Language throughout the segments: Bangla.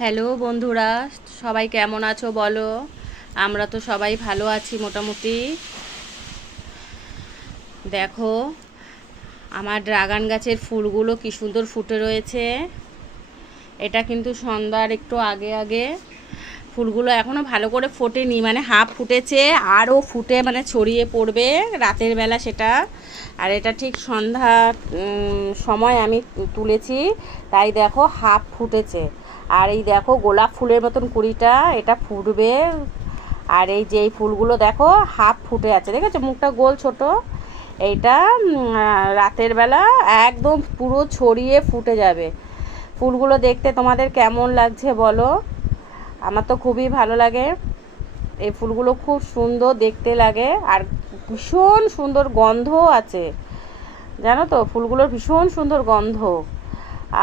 হ্যালো বন্ধুরা, সবাই কেমন আছো বলো। আমরা তো সবাই ভালো আছি মোটামুটি। দেখো আমার ড্রাগন গাছের ফুলগুলো কি সুন্দর ফুটে রয়েছে। এটা কিন্তু সন্ধ্যার একটু আগে আগে ফুলগুলো এখনও ভালো করে ফোটেনি, মানে হাফ ফুটেছে, আরও ফুটে মানে ছড়িয়ে পড়বে রাতের বেলা সেটা। আর এটা ঠিক সন্ধ্যা সময় আমি তুলেছি, তাই দেখো হাফ ফুটেছে। আর এই দেখো গোলাপ ফুলের মতন কুড়িটা এটা ফুটবে। আর এই যে এই ফুলগুলো দেখো হাফ ফুটে আছে, দেখেছো মুখটা গোল ছোট। এইটা রাতের বেলা একদম পুরো ছড়িয়ে ফুটে যাবে। ফুলগুলো দেখতে তোমাদের কেমন লাগছে বলো। আমার তো খুবই ভালো লাগে, এই ফুলগুলো খুব সুন্দর দেখতে লাগে। আর ভীষণ সুন্দর গন্ধ আছে, জানো তো ফুলগুলোর ভীষণ সুন্দর গন্ধ।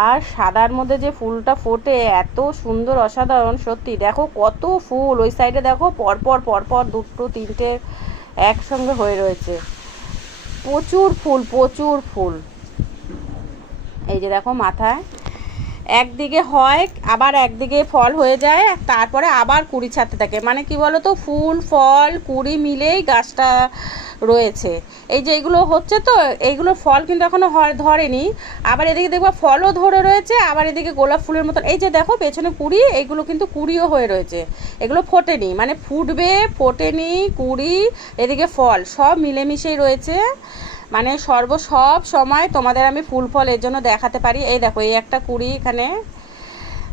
আর সাদার মধ্যে যে ফুলটা ফোটে এত সুন্দর, অসাধারণ সত্যি। দেখো কত ফুল, ওই সাইডে দেখো পরপর পরপর দুটো তিনটে একসঙ্গে হয়ে রয়েছে। প্রচুর ফুল, প্রচুর ফুল। এই যে দেখো মাথায় একদিকে হয়, আবার একদিকে ফল হয়ে যায়, তারপরে আবার কুড়ি ছাড়তে থাকে। মানে কি বলো তো, ফুল ফল কুড়ি মিলেই গাছটা রয়েছে। এই যে এইগুলো হচ্ছে তো, এইগুলো ফল কিন্তু এখনও ধরেনি। আবার এদিকে দেখবা ফলও ধরে রয়েছে, আবার এদিকে গোলাপ ফুলের মতন এই যে দেখো পেছনে কুড়ি, এইগুলো কিন্তু কুড়িও হয়ে রয়েছে। এগুলো ফোটেনি, মানে ফুটবে, ফোটেনি, কুড়ি, এদিকে ফল সব মিলেমিশেই রয়েছে। মানে সব সময় তোমাদের আমি ফুল ফল এর জন্য দেখাতে পারি। এই দেখো এই একটা কুড়ি এখানে,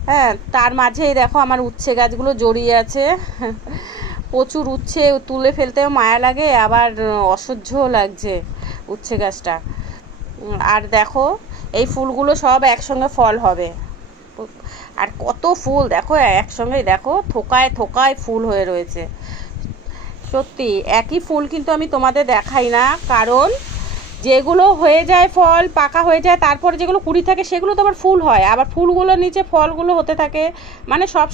হ্যাঁ, তার মাঝেই দেখো আমার উচ্ছে গাছগুলো জড়িয়ে আছে। প্রচুর উচ্ছে, তুলে ফেলতেও মায়া লাগে, আবার অসহ্যও লাগছে উচ্ছে গাছটা। আর দেখো এই ফুলগুলো সব একসঙ্গে ফল হবে। আর কত ফুল দেখো একসঙ্গেই, দেখো থোকায় থোকায় ফুল হয়ে রয়েছে। সত্যি একই ফুল কিন্তু আমি তোমাদের দেখাই না, কারণ যেগুলো হয়ে যায় ফল পাকা হয়ে যায়, তারপরে যেগুলো কুড়ি থাকে সেগুলো তো আবার ফুল হয়, আবার ফুলগুলোর নিচে ফলগুলো হতে থাকে। মানে সব